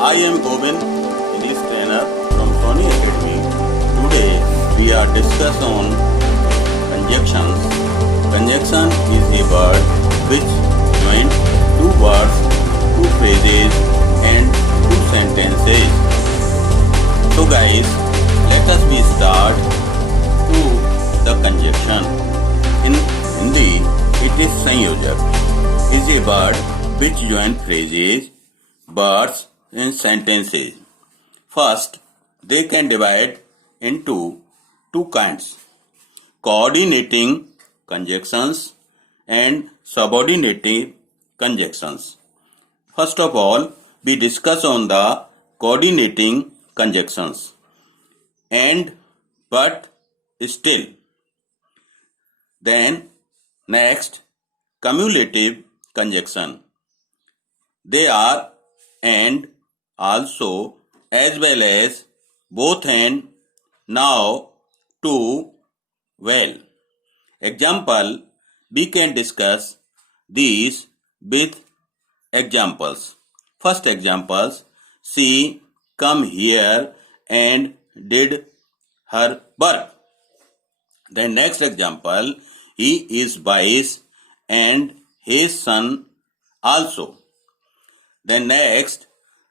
I am Govind, English trainer from Sony Academy. Today we are discuss on conjunctions. Conjunction is a word which joins two words, two phrases and two sentences. So guys, let us be start to the conjunction. In Hindi, it is Sanyojak. Is a word which join phrases, words and sentences. First, they can divide into two kinds: coordinating conjunctions and subordinating conjunctions. First of all, we discuss on the coordinating conjunctions. And, but, still. Then, next, cumulative conjunction. They are and, also, as well as, both and, now, to, well. Example, we can discuss these with examples. First examples, she come here and did her work. The next example, he is wise and his son also. The next,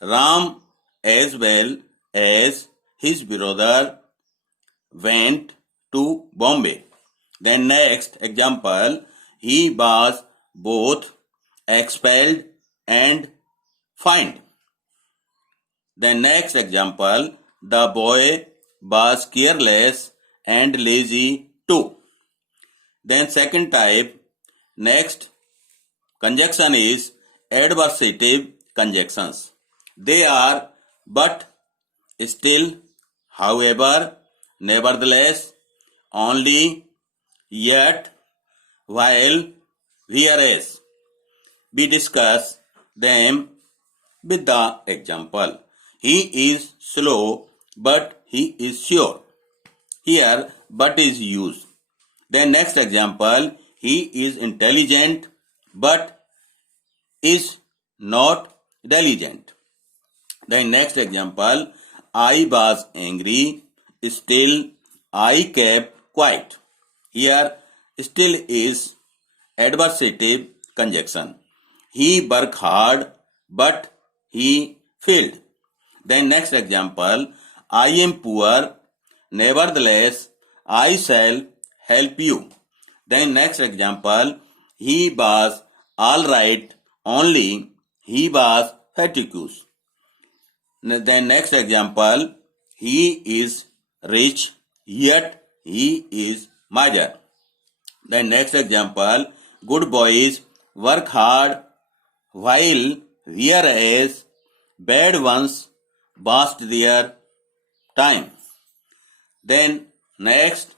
Ram as well as his brother went to Bombay. The next example, he was both expelled and fined. The next example, the boy was careless and lazy too. Then second type, next conjunction is adversative conjunctions. They are but, still, however, nevertheless, only, yet, while, whereas. We discuss them with the example. He is slow, but he is sure. Here, but is used. Then next example, he is intelligent, but is not diligent. Then next example, I was angry, still I kept quiet. Here, still is adversative conjunction. He worked hard, but he failed. Then next example, I am poor, nevertheless I shall help you. Then next example, he was all right, only he was fatigued. Then next example, he is rich, yet he is miser. Then next example, good boys work hard, while whereas bad ones waste their time. Then next,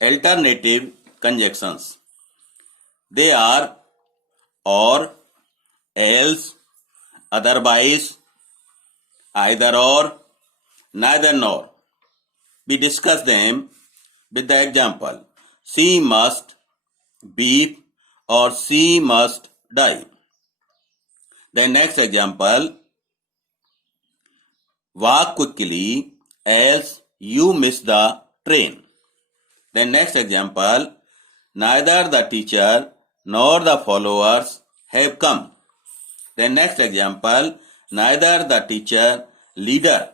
alternative conjunctions. They are or, else, otherwise, either or, neither nor. We discuss them with the example. She must beep or she must die. The next example, walk quickly else you miss the train. The next example, neither the teacher nor the followers have come. The next example, neither the teacher, leader,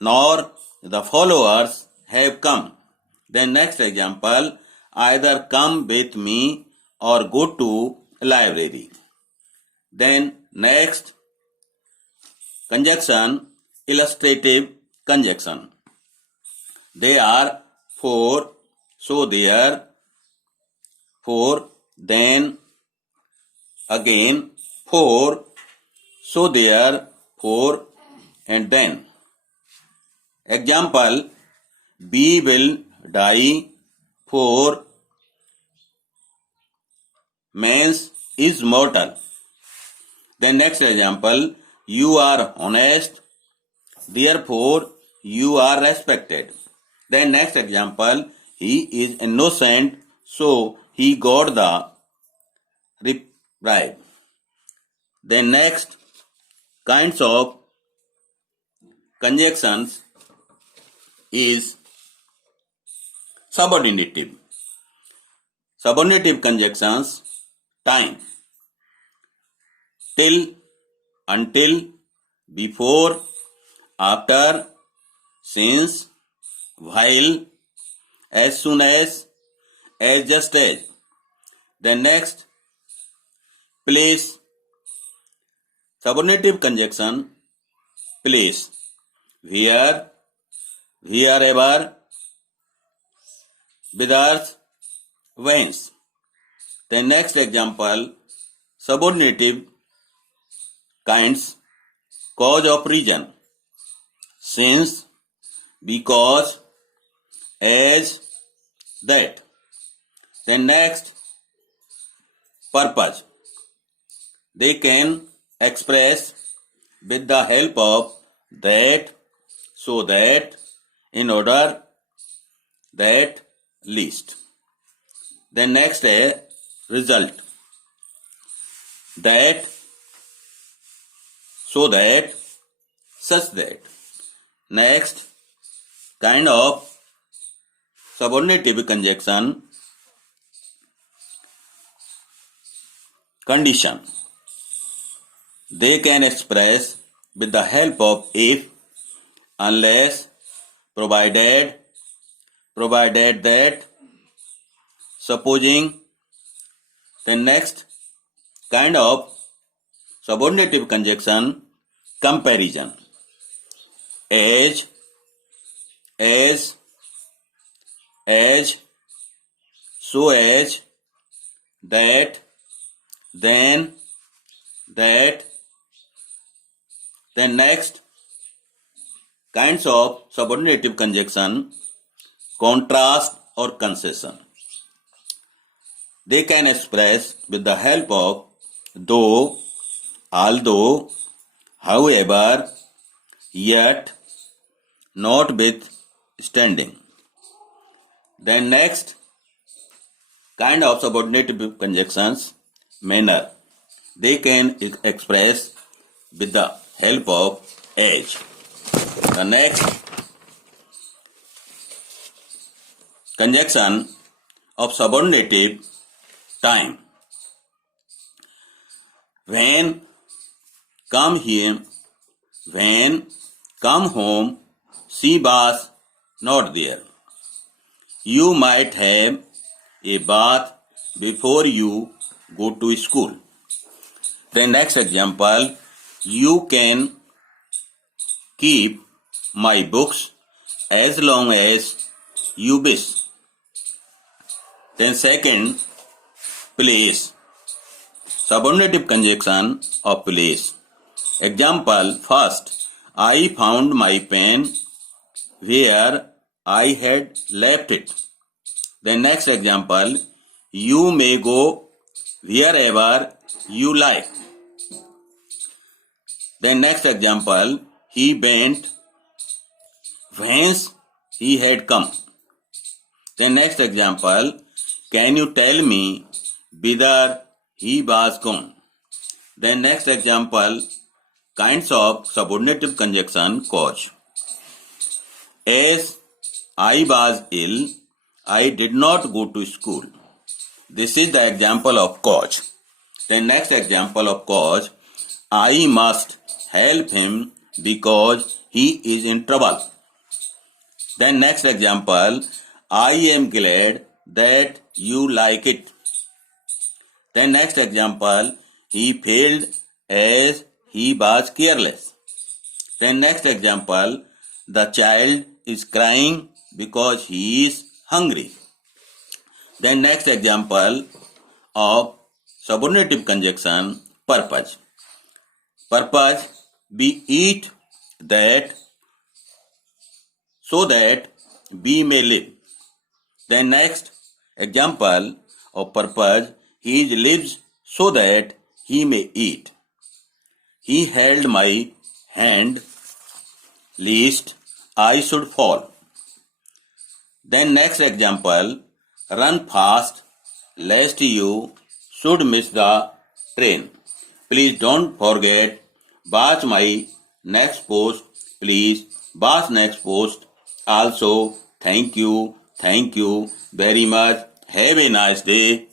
nor the followers have come. The next example, either come with me or go to library. Then next conjunction, illustrative conjunction. They are for, so there, for, then, again, for, so there, for, and then. Example, we will die, for, means is mortal. The next example, you are honest, therefore you are respected. The next example, he is innocent, so he got the reprieve. The next kinds of conjunctions is subordinative. Subordinative conjunctions: time, till, until, before, after, since, while, as soon as just as. Then next, place. Subordinative conjunction: place, where, wherever, withers, whence. Then next example, subordinative kinds: cause of reason, since, because, as, that. Then next, purpose. They can express with the help of that, so that, in order, that, least. Then next है result. That, so that, such that. Next, kind of subordinative conjunction: condition. They can express with the help of if, unless, provided, provided that, supposing. Then next kind of subordinative conjunction: comparison. As, so as, that, then, that. Then next kinds of subordinative conjunction: contrast or concession. They can express with the help of though, although, however, yet, notwithstanding. Then next kind of subordinative conjunctions: manner. They can express with the help of as. The next conjunction of subordinative: time. When, come here, when, come home, she was not there. You might have a bath before you go to school. The next example: you can keep my books as long as you wish. Then second, place. Subordinative conjunction of place. Example: first, I found my pen where I had left it. The next example: you may go wherever you like. The next example: he went whence he had come. The next example: can you tell me whither he was gone? The next example, kinds of subordinative conjunction: cause. As I was ill, I did not go to school. This is the example of cause. The next example of cause: I must help him because he is in trouble. Then next example: I am glad that you like it. Then next example: he failed as he was careless. Then next example: the child is crying because he is hungry. Then next example of subordinative conjunction: purpose. Purpose: we eat that so that we may live. Then next example of purpose: he lives so that he may eat. He held my hand lest I should fall. Then next example: run fast lest you should miss the train. Please don't forget Watch my next post, please. Watch next post. Also, thank you very much. Have a nice day.